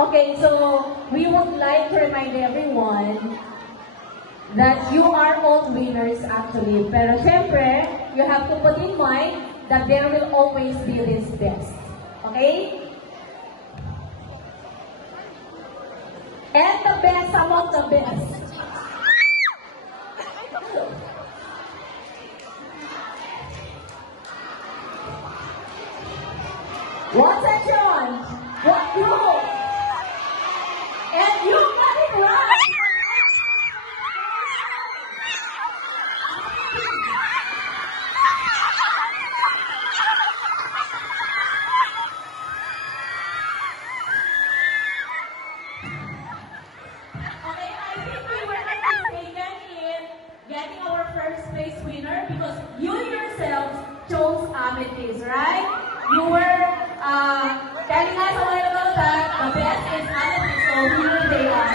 Okay, so we would like to remind everyone that you are all winners actually. Pero syempre, you have to put in mind that there will always be this best. Okay? And the best among the best. What section? What group? And you got it right! Okay, I think we were mistaken in getting our first place winner because you yourselves chose Amethyst, right? You were telling us a while ago that the best is Amethyst, so here they are.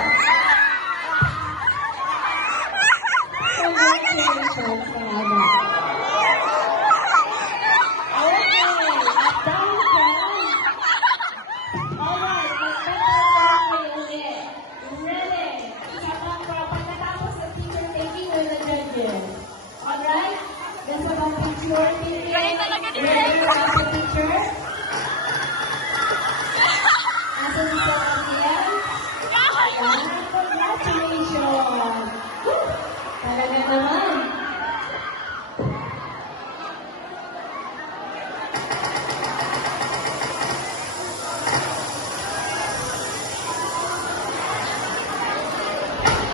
Congratulations, Manada. Okay, at dahil dyan, alright, magpapalala ulit. Ready? Pagkatapos ng teacher taking with the judges. Alright? That's about picture. Ready for the teacher?